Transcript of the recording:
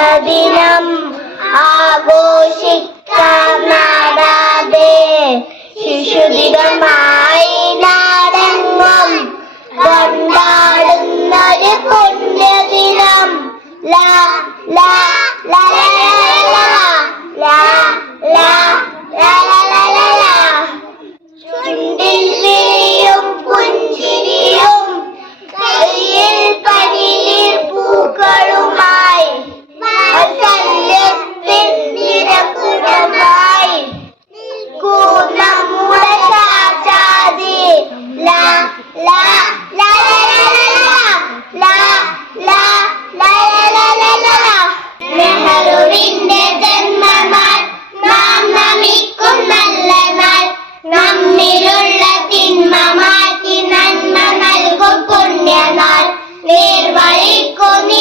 ജന്മദിനം ആഘോഷിക്കും. con